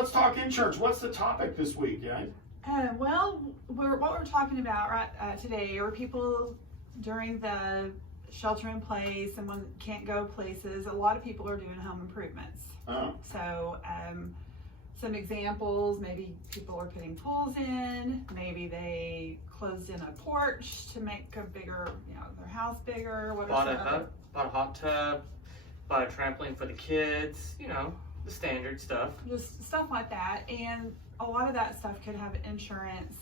let's talk insurance. What's the topic this week, guys? Well, what we're talking about today are people during the shelter in place and when can't go places. A lot of people are doing home improvements. Oh. So some examples, maybe people are putting pools in, maybe they closed in a porch to make a bigger, their house bigger. Bought a hot tub, bought a trampoline for the kids, the standard stuff. Just stuff like that. And a lot of that stuff could have insurance.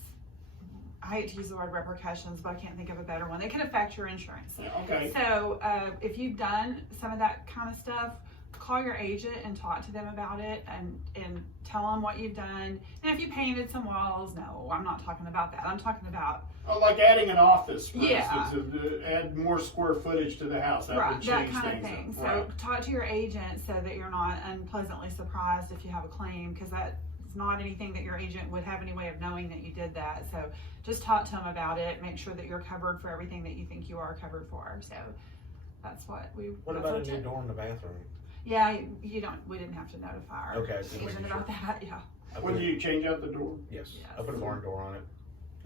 I hate to use the word repercussions, but I can't think of a better one. They can affect your insurance. Yeah, okay. So if you've done some of that kind of stuff, call your agent and talk to them about it and tell them what you've done. And if you painted some walls, no, I'm not talking about that. I'm talking about like adding an office, for Yeah. instance, to add more square footage to the house. That would change that kind of things thing. up. So Right. talk to your agent so that you're not unpleasantly surprised if you have a claim, because that is not anything that your agent would have any way of knowing that you did that. So just talk to them about it. Make sure that you're covered for everything that you think you are covered for. So that's what we. What that's about what a new it- door in the bathroom? Yeah, we didn't have to notify our Okay, just agent making about sure. that. Yeah. When did you change out the door? Yes. Yes. I put a barn door on it.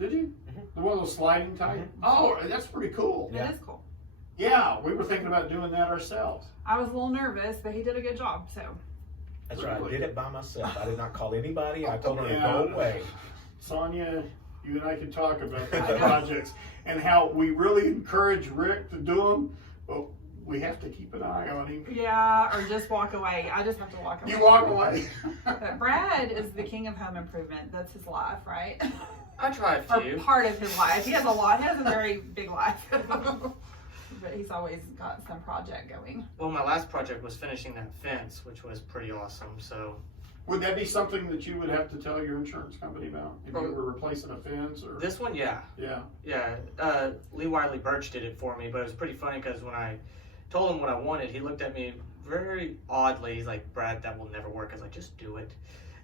Did you? Mhm. The one of those sliding type? Oh, that's pretty cool. Yeah. It is cool. Yeah, we were thinking about doing that ourselves. I was a little nervous, but he did a good job. So That's right. I Really? did it by myself. I did not call anybody. I told her to Yeah. go away. Sonia, you and I could talk about these I know. projects and how we really encourage Rick to do them, but we have to keep an eye on him. yeah, or just walk away. I just have to walk away. You walk away. But Brad is the king of home improvement. That's his life, right? I tried a Or few. part of his life. He has a lot. He has a very big life. But he's always got some project going. Well, my last project was finishing that fence, which was pretty awesome. So Would that be something that you would have to tell your insurance company about if you Oh. were replacing a fence or? this one, yeah. Yeah. Lee Wiley Birch did it for me, but it was pretty funny because when I told him what I wanted, he looked at me very oddly. He's like, "Brad, that will never work." I was like, "Just do it."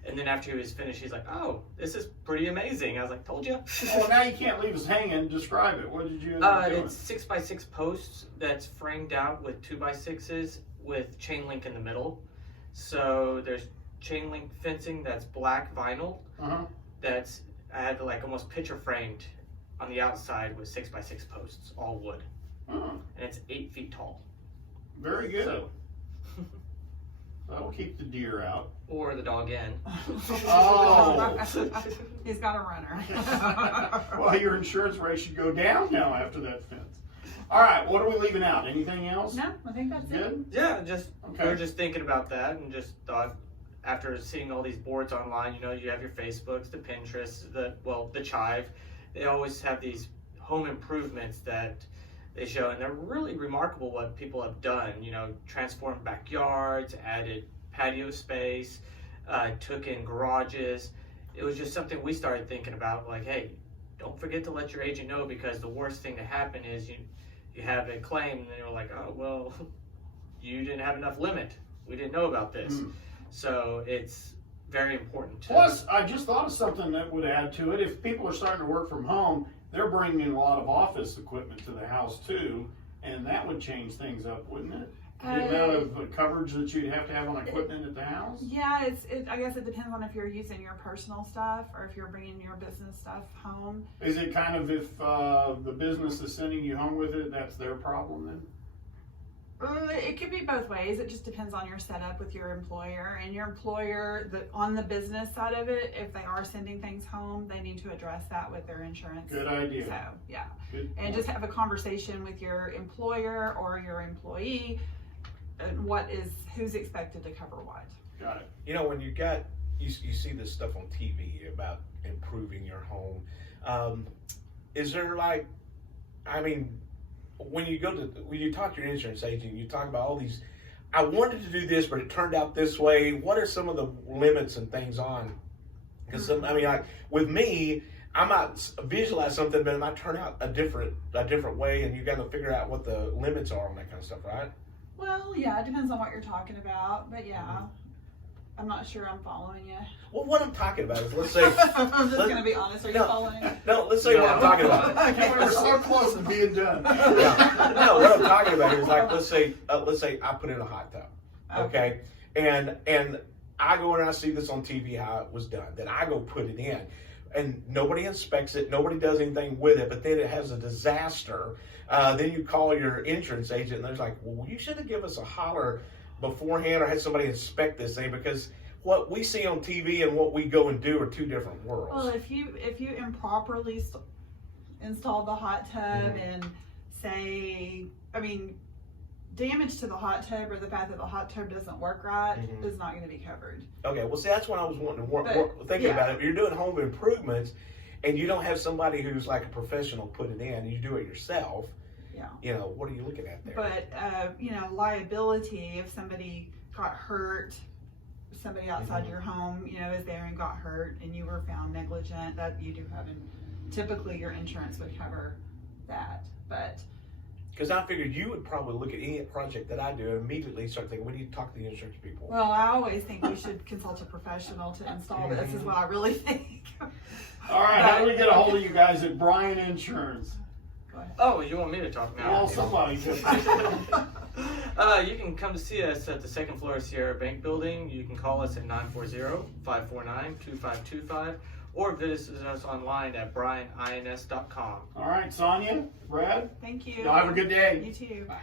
And then after he was finished, he's like, "Oh, this is pretty amazing." I was like, "Told you." Well, now you can't leave us hanging. Describe it. What did you end up doing? It's 6x6 posts that's framed out with 2x6s with chain link in the middle. So there's chain link fencing that's black vinyl. Uh-huh. That's I had like almost picture framed on the outside with 6x6 posts, all wood, Uh-huh. and it's 8 feet tall. Very good. So, That'll keep the deer out. or the dog in. Oh. He's got a runner. Well, your insurance rate should go down now after that fence. All right, what are we leaving out? Anything else? No, I think that's it. Good? Yeah, just Okay. we were just thinking about that and just thought after seeing all these boards online, you have your Facebooks, the Pinterest, the Chive. They always have these home improvements that they show, and they're really remarkable what people have done. Transformed backyards, added patio space, took in garages. It was just something we started thinking about, like, hey, don't forget to let your agent know, because the worst thing to happen is you have a claim and they're like, oh, well, you didn't have enough limit. We didn't know about this. Mm. So it's very important to Plus, I just thought of something that would add to it. If people are starting to work from home, they're bringing in a lot of office equipment to the house too, and that would change things up, wouldn't it? The amount of coverage that you'd have to have on equipment at the house? Yeah, I guess it depends on if you're using your personal stuff or if you're bringing your business stuff home. Is it kind of if the business is sending you home with it, that's their problem then? It could be both ways. It just depends on your setup with your employer. And your employer, on the business side of it, if they are sending things home, they need to address that with their insurance. Good idea. So, yeah. Good And point. just have a conversation with your employer or your employee and who's expected to cover what. Got it. When you see this stuff on TV about improving your home, is there when you talk to your insurance agent, you talk about all these, I wanted to do this, but it turned out this way. What are some of the limits and things on? Because with me, I might visualize something, but it might turn out a different way, and you got to figure out what the limits are on that kind of stuff, right? Well, yeah, it depends on what you're talking about, but yeah, I'm not sure I'm following you. Well, what I'm talking about is, let's say, I'm just going to be honest. Are you following? no, let's say what I'm talking about. Okay. We're so close to being done. Yeah. No, what I'm talking about is let's say I put in a hot tub, okay, and I go and I see this on TV how it was done. Then I go put it in, and nobody inspects it. Nobody does anything with it. But then it has a disaster. Then you call your insurance agent, and they're like, "Well, you should have given us a holler beforehand, or had somebody inspect this thing, because what we see on TV and what we go and do are two different worlds." Well, if you improperly install the hot tub and say, I mean, damage to the hot tub or the fact that the hot tub doesn't work right is not going to be covered. Okay, well, see, that's what I was wanting to think yeah. about. If you're doing home improvements and you don't have somebody who's like a professional put it in, you do it yourself, Yeah. What are you looking at there? But, liability, if somebody got hurt, somebody outside your home, is there and got hurt and you were found negligent, that you do have, typically your insurance would cover that. But because I figured you would probably look at any project that I do and immediately start thinking, we need to talk to the insurance people. well, I always think we should consult a professional to install this, is what I really think. All right, how do we get a hold of you guys at Bryan Insurance? Go ahead. Oh, you want me to talk now? Well, somebody could. You can come to see us at the second floor of Sierra Bank Building. You can call us at 940-549-2525 or visit us online at brianins.com. All right, Sonia, Brad, Thank you. y'all have a good day. You too. Bye.